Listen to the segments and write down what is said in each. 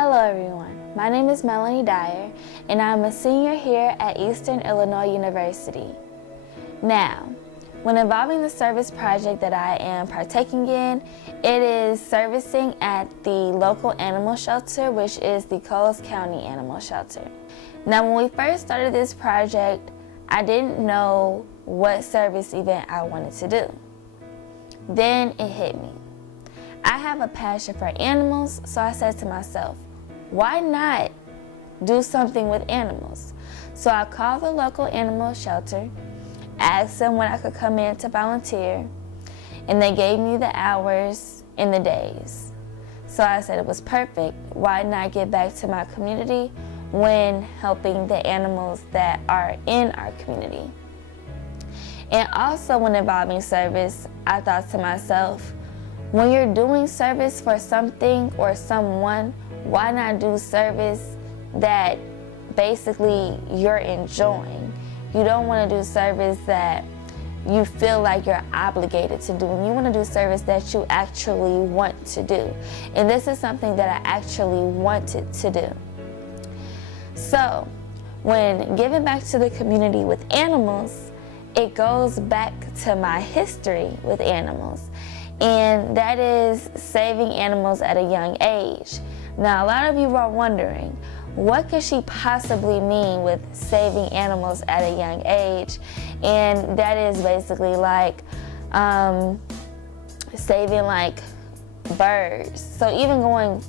Hello everyone, my name is Melanie Dyer and I'm a senior here at Eastern Illinois University. Now, when involving the service project that I am partaking in, it is servicing at the local animal shelter, which is the Coles County Animal Shelter. Now, when we first started this project, I didn't know what service event I wanted to do. Then it hit me. I have a passion for animals, so I said to myself, why not do something with animals? So I called the local animal shelter, asked them when I could come in to volunteer, and they gave me the hours and the days. So I said it was perfect. Why not give back to my community when helping the animals that are in our community? And also when involving service, I thought to myself, when you're doing service for something or someone, why not do service that basically you're enjoying? You don't want to do service that you feel like you're obligated to do. You want to do service that you actually want to do. And this is something that I actually wanted to do. So when giving back to the community with animals, it goes back to my history with animals. And that is saving animals at a young age. Now, a lot of you are wondering, what could she possibly mean with saving animals at a young age? And that is basically like saving like birds. So even going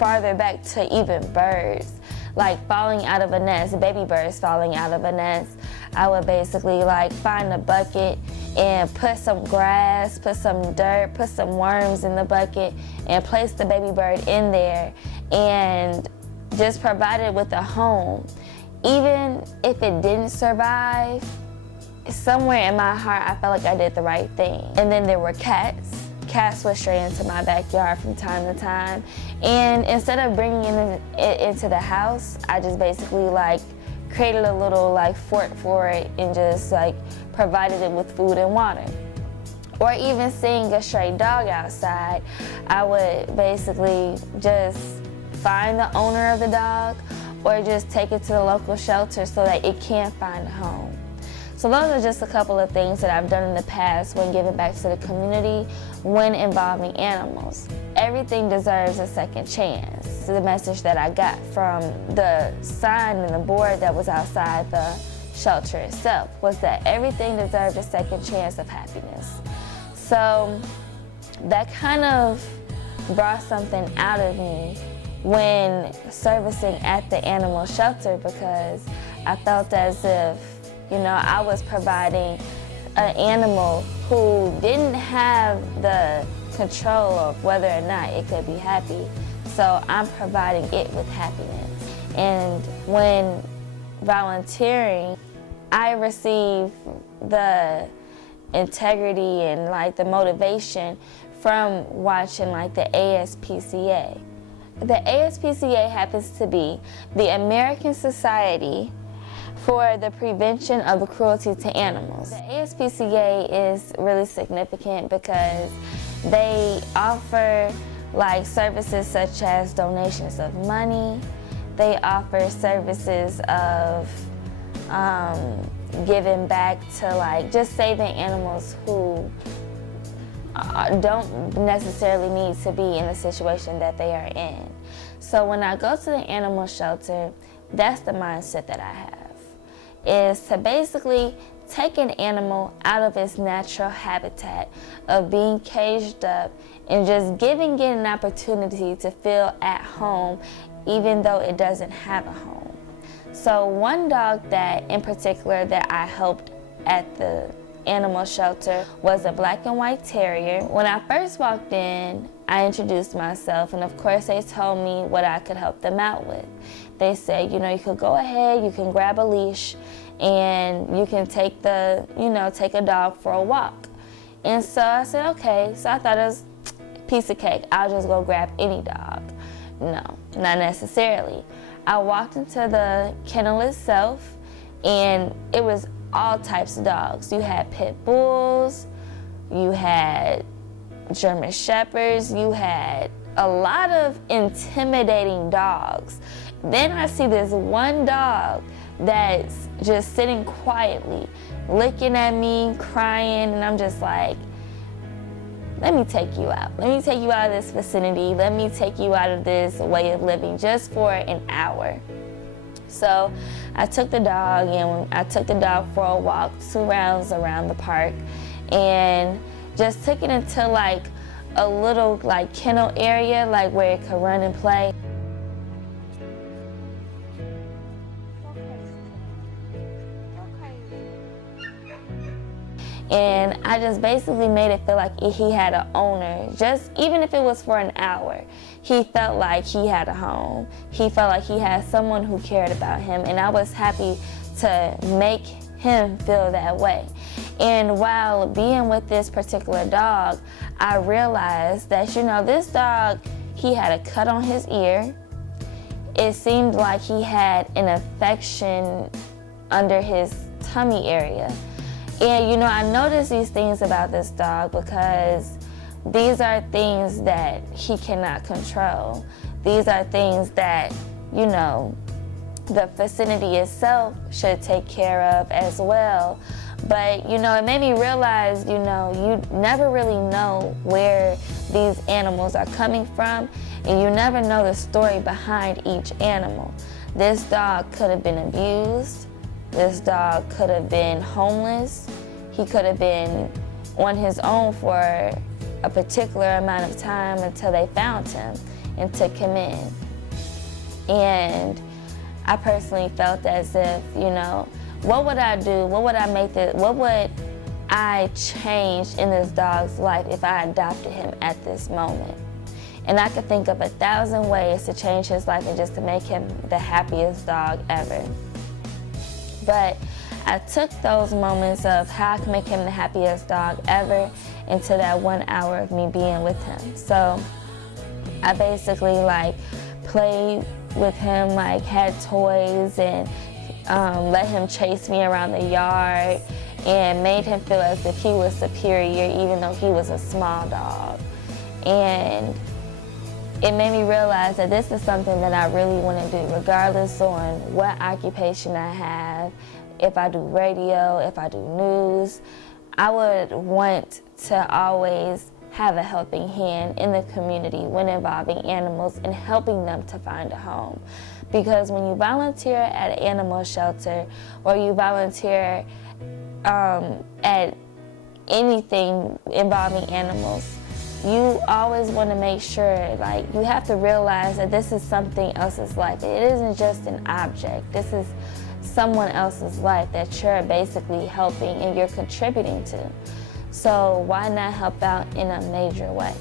farther back to even birds, like falling out of a nest, baby birds falling out of a nest, I would basically like find a bucket and put some grass, put some dirt, put some worms in the bucket and place the baby bird in there and just provide it with a home. Even if it didn't survive, somewhere in my heart I felt like I did the right thing. And then there were cats. Cats would stray into my backyard from time to time. And instead of bringing it into the house, I just basically like created a little like fort for it and just like provided it with food and water. Or even seeing a stray dog outside, I would basically just find the owner of the dog or just take it to the local shelter so that it can find a home. So those are just a couple of things that I've done in the past when giving back to the community when involving animals. Everything deserves a second chance. The message that I got from the sign and the board that was outside the shelter itself was that everything deserved a second chance of happiness. So that kind of brought something out of me when servicing at the animal shelter, because I felt as if, you know, I was providing an animal who didn't have the control of whether or not it could be happy. So I'm providing it with happiness. And when volunteering, I receive the integrity and like the motivation from watching like the ASPCA. The ASPCA happens to be the American Society for the Prevention of the Cruelty to Animals. The ASPCA is really significant because they offer like services such as donations of money. They offer services of giving back to like just saving animals who don't necessarily need to be in the situation that they are in. So when I go to the animal shelter, that's the mindset that I have, is to basically take an animal out of its natural habitat of being caged up and just giving it an opportunity to feel at home even though it doesn't have a home. So one dog that in particular that I helped at the animal shelter was a black and white terrier. When I first walked in, I introduced myself, and of course they told me what I could help them out with. They said, you know, you could go ahead, you can grab a leash, and you can take take a dog for a walk. And so I said, okay. So I thought it was a piece of cake. I'll just go grab any dog. No, not necessarily. I walked into the kennel itself, and it was all types of dogs. You had pit bulls, you had German shepherds, you had a lot of intimidating dogs. Then I see this one dog that's just sitting quietly, looking at me, crying, and I'm just like, let me take you out. Let me take you out of this vicinity. Let me take you out of this way of living just for an hour. So I took the dog, and I took the dog for a walk, 2 rounds around the park, and just took it into like a little like kennel area, like where it could run and play. And I just basically made it feel like he had an owner. Just even if it was for an hour, he felt like he had a home. He felt like he had someone who cared about him, and I was happy to make him feel that way. And while being with this particular dog, I realized that, you know, this dog, he had a cut on his ear. It seemed like he had an infection under his tummy area. And, you know, I noticed these things about this dog because these are things that he cannot control. These are things that, you know, the vicinity itself should take care of as well. But, you know, it made me realize, you know, you never really know where these animals are coming from, and you never know the story behind each animal. This dog could have been abused. This dog could have been homeless. He could have been on his own for a particular amount of time until they found him and took him in. And I personally felt as if, you know, what would I do? What would I change in this dog's life if I adopted him at this moment? And I could think of 1,000 ways to change his life and just to make him the happiest dog ever. But I took those moments of how I can make him the happiest dog ever into that 1 hour of me being with him. So I basically like played with him, like had toys, and let him chase me around the yard, and made him feel as if he was superior even though he was a small dog. And it made me realize that this is something that I really want to do, regardless on what occupation I have. If I do radio, if I do news, I would want to always have a helping hand in the community when involving animals and helping them to find a home. Because when you volunteer at an animal shelter, or you volunteer at anything involving animals, you always want to make sure, like, you have to realize that this is something else's life. It isn't just an object. This is someone else's life that you're basically helping and you're contributing to. So why not help out in a major way?